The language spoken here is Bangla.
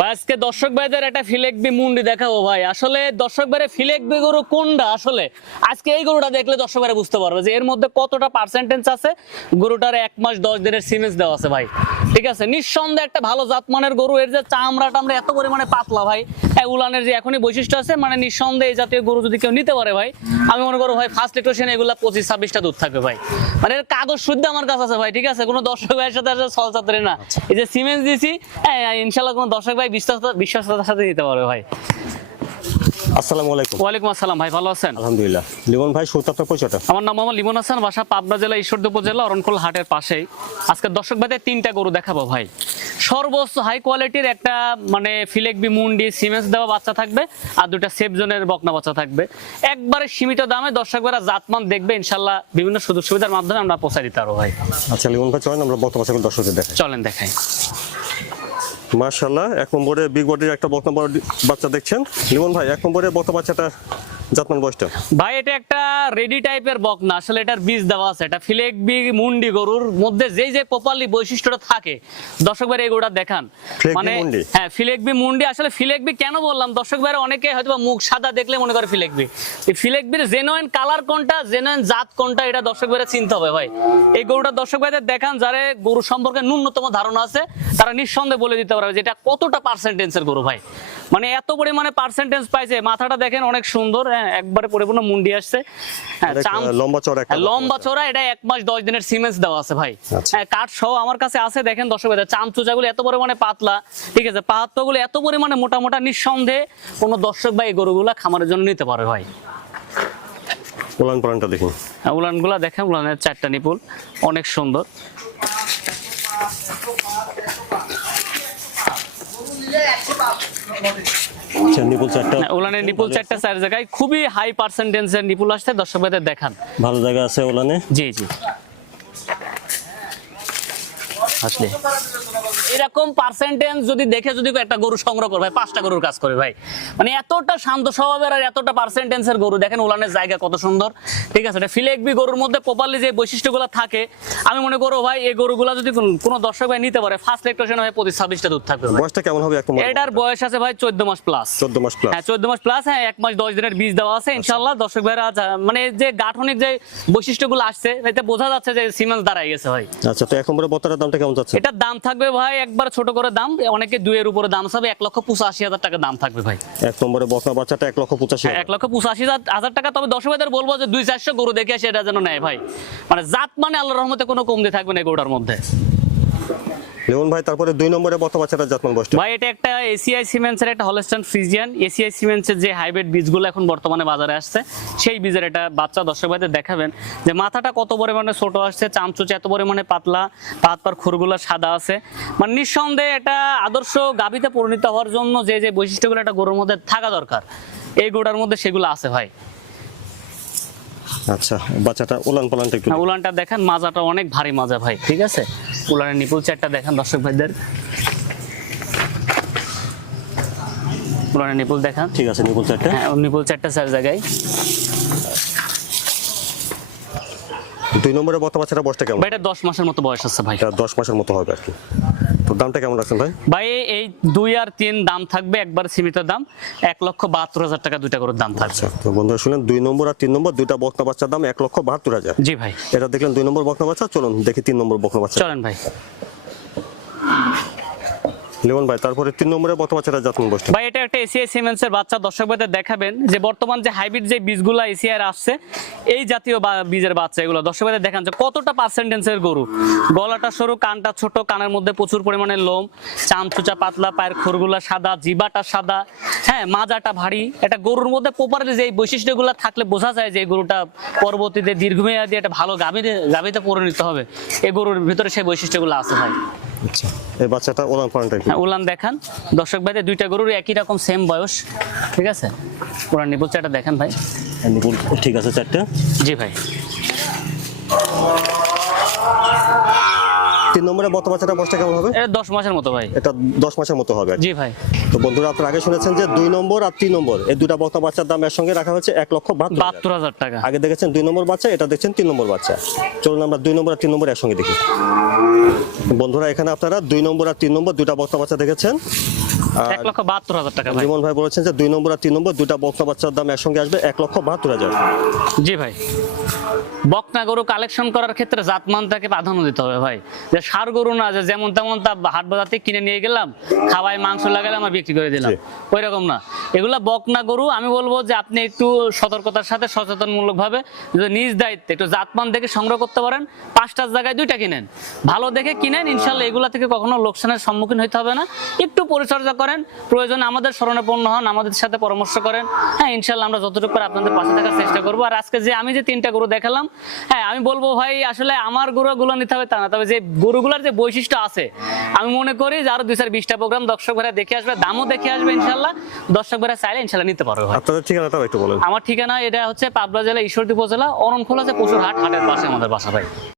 ভাই আজকে দর্শক ভাইদের একটা ফিলেকবি মুন্ডি দেখাবো ভাই। আসলে দর্শক ভাইয়ের ফিলেকবি গরু কোনটা, আসলে আজকে এই গরুটা দেখলে দর্শক ভাইরা বুঝতে পারবে যে এর মধ্যে কতটা পার্সেন্টেজ আছে। গরুটার 1 মাস 10 দিনের সিমেন্স দেওয়া আছে ভাই, ঠিক আছে। নিঃসন্দেহে একটা ভালো জাতমানের গরু। এর যে চামড়া টামড়া এত পরিমাণে পাতলা ভাই, উলানের যে এখনই বৈশিষ্ট্য আছে, মানে নিঃসন্দেহে এই জাতীয় গরু যদি কেউ নিতে পারে ভাই, আমি মনে করো ভাই ফার্স্ট ইলেকট্রিশিয়ান এগুলা 25-26টা দুধ থাকবে ভাই। মানে এর কাগজ শুদ্ধ আমার কাছে আছে ভাই, ঠিক আছে। কোনো দর্শক ভাইয়ের সাথে সলচাতরে না। এই যে সিমেন্স দিছি, ইনশাল্লাহ কোনো দর্শক ভাই বিশ্বাসতার সাথে দিতে পারবে ভাই। আসসালামু আলাইকুম। ওয়ালাইকুম আসসালাম ভাই, ভালো আছেন? আলহামদুলিল্লাহ। লিমন ভাই, শুরুতে আপনার পরিচয়টা। আমার নাম মোহাম্মদ লিমন হাসান, বাসা পাবনা জেলা ঈশ্বরদী উপজেলা অরণখোল হাটের পাশেই। আজকে দর্শক ভাইদের 3টা গরু দেখাবো ভাই। সর্বোচ্চ হাই কোয়ালিটির একটা মানে ফিলেকবি মুন্ডি সিমেন্স দেওয়া বাচ্চা থাকবে, আর 2টা সেফ জোনের বকনা বাচ্চা থাকবে। একবারে সীমিত দামে দর্শক ভাইরা জাতমান দেখবে, ইনশাল্লাহ বিভিন্ন সুযোগ সুবিধার মাধ্যমে আমরা পৌঁছাই দিতে পারবো ভাই। আচ্ছা লিমন ভাই, চলেন আমরা বক্তা বাচ্চাগুলো দর্শকদের দেখাই। চলেন দেখাই। মাশাআল্লাহ, 1 নম্বরে বিগ বডির একটা বক্তা বাচ্চা দেখছেন। লিমন ভাই, 1 নম্বরে বক্তা বাচ্চাটা জাতমান বয়সটা? ভাই এটা একটা রেডি টাইপের বকনা, আসলে এটার বীজ দেওয়া আছে। এটা ফিলেকবি মুন্ডি গরুর মধ্যে যেই যে প্রপারলি বৈশিষ্ট্যটা থাকে দর্শক ভাই এগুলা দেখান। মানে হ্যাঁ ফিলেকবি মুন্ডি। আসলে ফিলেকবি কেন বললাম, দর্শক ভাইরা অনেকে হয়তো মুখ সাদা দেখলে মনে করে ফিলেকবি। এই ফিলেকবির জেনুইন কালার কোনটা, জেনুইন জাত কোনটা, এটা দর্শক ভাইরা চিনতে হবে ভাই। এই গরুটা দর্শক ভাইদের দেখান, যারা গরু সম্পর্কে ন্যূনতম ধারণা আছে তারা নিঃসন্দেহে বলে দিতে পারবে যে এটা কতটা পার্সেন্টেজের গরু ভাই। মানে এত পরিমাণে পার্সেন্টেজ পাইছে। মাথাটা দেখেন অনেক সুন্দর, একবারে পরিপূর্ণ মুন্ডি আসছে। লম্বা চওড়া। এটা 1 মাস 10 দিনের সিমেন্স দেওয়া আছে ভাই। কাঠ সহ আমার কাছে আছে। দেখেন দর্শক ভাই, চামচুচাগুলো এত পরিমাণে পাতলা, ঠিক আছে। পাহাড়গুলো এত পরিমাণে মোটা মোটা। নিঃসন্দেহে কোনো দর্শক ভাই এই গরুগুলা খামারের জন্য নিতে পারে ভাই। উলান পালানটা দেখুন। উলানগুলা দেখেন, উলানের 4টা নিপুল অনেক সুন্দর। উলানের নিপুল 4টা 4 জায়গায় খুবই হাই পার্সেন্টেজের নিপুল আসছে। দর্শক ভাইদের দেখান, ভালো জায়গা আছে উলানে। জি জি। আসলে এরকম পার্সেন্টেজ যদি দেখে যদি একটা গরু সংগ্রহ করে ভাই, 5টা গরুর কাজ করে ভাই। মানে এতটা শান্ত স্বভাবের আর এতটা পার্সেন্টেজের গরু। দেখেন উলানের জায়গা কত সুন্দর, ঠিক আছে। এটা ফিলেকবি গরুর মধ্যে প্রপারলি যে বৈশিষ্ট্যগুলো থাকে, আমি মনে করো ভাই এই গরুগুলা যদি কোনো দর্শক ভাই নিতে পারে, ফার্স্ট ইলেকট্রিশিয়ান হয় 25-26টা দুধ থাকবে। বয়সটা কেমন হবে? এটার বয়স আছে ভাই 14 মাস প্লাস। 14 মাস প্লাস। হ্যাঁ 14 মাস প্লাস। হ্যাঁ 1 মাস 10 দিনের বীজ দেওয়া আছে। ইনশাআল্লাহ দর্শক ভাইরা মানে যে গাঠনিক যে বৈশিষ্ট্যগুলো আসছে এতে বোঝা যাচ্ছে যে সিমেন্স দাঁড়ায় গেছে ভাই। আচ্ছা, তো 1 নম্বরে বক্তার দামটা কেমন যাচ্ছে? এটার দাম থাকবে ভাই একবার ছোট করে দাম, অনেকে 2 এর উপরে দাম চাবে, 1,85,000 টাকা দাম থাকবে ভাই। 1 নম্বরে বক্তা বাচ্চাটা 1,85,000। 1,85,000 টাকা। তবে দর্শক ভাইদের বলবো যে 200-400 গরু দেখে আসে এটা যেন নেয় ভাই। মানে জাত মানে আল্লাহর রহমতে কোনো কমতি থাকবে না এই গরুটার মধ্যে। লিমন ভাই, তারপরে 2 নম্বরে বক্তা বাচ্চাটা জাতমান বয়সটা? ভাই এটা একটা এসিআই সিমেন্সের একটা হলস্টাইন ফ্রিজিয়ান। এসিআই সিমেন্সের যে হাইব্রিড বীজগুলো এখন বর্তমানে বাজারে আসছে, সেই বীজের একটা বাচ্চা দর্শক ভাইদের দেখাবেন যে মাথাটা কত পরিমাণে ছোট আসছে, চামচুচে এত পরিমাণে পাতলা, পাত পার খুরগুলো সাদা আছে। মানে নিঃসন্দেহে এটা আদর্শ গাভীতে পরিণত হওয়ার জন্য যে যে বৈশিষ্ট্যগুলো একটা গরুর মধ্যে থাকা দরকার, এই গরুটার মধ্যে সেগুলো আছে ভাই। আচ্ছা, বাচ্চাটা উলান পালানটা একটু। উলানটা দেখেন, মাজাটা অনেক ভারী মাজা ভাই, ঠিক আছে। উলানের নিপুল 4টা দেখেন দর্শক ভাইদের। উলানের নিপুল দেখেন, ঠিক আছে। নিপুল 4টা। হ্যাঁ নিপুল 4টা 4 জায়গায়। 2 নম্বরে বক্তা বাচ্চাটা বয়সটা কেমন? ভাই এটা 10 মাসের মতো বয়স আছে ভাই। এটা 10 মাসের মতো হবে আর কি। তো দামটা কেমন রাখছেন ভাই? ভাই এই 2 আর 3 দাম থাকবে একবার সীমিত দাম, 1,72,000 টাকা 2টা করে দাম থাকছে। তো বন্ধুরা শুনলেন, 2 নম্বর আর 3 নম্বর 2টা বক্তা বাচ্চার দাম 1,72,000। জি ভাই। এটা দেখলেন 2 নম্বর বক্তা বাচ্চা। চলুন দেখি 3 নম্বর বক্তা বাচ্চা। চলেন ভাই। লিমন ভাই, তারপরে 3 নম্বরে বক্তা বাচ্চাটা জাতমান বয়সটা? ভাই এটা একটা এসিআই সিমেন্সের বাচ্চা। দর্শক ভাইদের দেখাবেন যে বর্তমান যে হাইব্রিড যে বীজগুলা এসিআই এর আসছে, এই জাতীয় বীজের বাচ্চা এগুলো দর্শক ভাইদের দেখান যে কতটা পার্সেন্টেজের গরু। গলাটা সরু, কানটা ছোট, কানের মধ্যে প্রচুর পরিমাণে লোম, চামচুচা পাতলা, পায়ের খুরগুলা সাদা, জিবাটা সাদা, হ্যাঁ মাজাটা ভারী। এটা গরুর মধ্যে প্রপারলি যে বৈশিষ্ট্যগুলো থাকলে বোঝা যায় যে গরুটা পরবর্তীতে দীর্ঘমেয়াদী একটা ভালো গাভীতে পরিণত হবে। এই গরুর ভিতরে সেই বৈশিষ্ট্যগুলো আছে ভাই। আচ্ছা, এই বাচ্চাটা উলান পালানটা একটু। উলান দেখান দর্শক ভাইদের, 2টা গরুর একই রকম সেম বয়স, ঠিক আছে। উলান নিপুল 4টা দেখেন ভাই। নিপুল ঠিক আছে 4টা। জি ভাই। 3 নম্বরে বক্তা বাচ্চাটা বয়সটা কেমন হবে? এটা 10 মাসের মতো ভাই। এটা 10 মাসের মতো হবে। জি ভাই। তো বন্ধুরা, আপনারা আগে শুনেছেন যে 2 নম্বর আর 3 নম্বর এই 2টা বক্তা বাচ্চার দাম এর সঙ্গে রাখা হচ্ছে 1,72,000 টাকা। আগে দেখেছেন 2 নম্বর বাচ্চা, এটা দেখছেন 3 নম্বর বাচ্চা। চলুন আমরা 2 নম্বর আর 3 নম্বর একসঙ্গে দেখি। বন্ধুরা, এখানে আপনারা 2 নম্বর আর 3 নম্বর 2টা বক্তা বাচ্চা দেখেছেন। 1,72,000 টাকা ভাই। লিমন ভাই বলেছেন যে 2 নম্বর আর 3 নম্বর দুইটা বকনা বাচ্চার দাম একসঙ্গে আসবে 1,72,000। জি ভাই, বকনা গরু কালেকশন করার ক্ষেত্রে জাতমানটাকে প্রাধান্য দিতে হবে ভাই। যে ষাঁড় গরু না যে যেমন তেমন তা হাট বাজার থেকে কিনে নিয়ে গেলাম, খাওয়াই মাংস লাগালাম আর বিক্রি করে দিলাম, জি। ওই রকম না। এগুলা বকনা গরু। আমি বলবো যে আপনি একটু সতর্কতার সাথে সচেতনমূলক ভাবে যদি নিজ দায়িত্বে একটু জাতমান দেখে সংগ্রহ করতে পারেন, 5টার জায়গায় 2টা কিনেন, ভালো দেখে কিনেন, ইনশাল্লাহ এগুলা থেকে কখনো লোকসানের সম্মুখীন হইতে হবে না। একটু পরিচর্যা করেন, প্রয়োজনে আমাদের শরণাপন্ন হন, আমাদের সাথে পরামর্শ করেন। হ্যাঁ, ইনশাল্লাহ আমরা যতটুকু পারি আপনাদের পাশে থাকার চেষ্টা করবো। আর আজকে যে আমি যে 3টা গরু দেখালাম, হ্যাঁ আমি বলবো ভাই আসলে আমার গরুগুলো নিতে হবে তা না, তবে যে গরুগুলোর যে বৈশিষ্ট্য আছে আমি মনে করি যে আরো 2-20টা প্রোগ্রাম দর্শক ভাইরা দেখে আসবে, দামও দেখে আসবে, ইনশাল্লাহ দর্শক ভাইরা চাইলে ইনশাল্লাহ নিতে পারবে ভাই। আপনাদের ঠিকানাটাও একটু বলেন। আমার ঠিকানা এটা হচ্ছে পাবনা জেলা ঈশ্বরদী উপজেলা অরণখোলা যে পশুর হাট, হাটের পাশে আমাদের বাসা ভাই।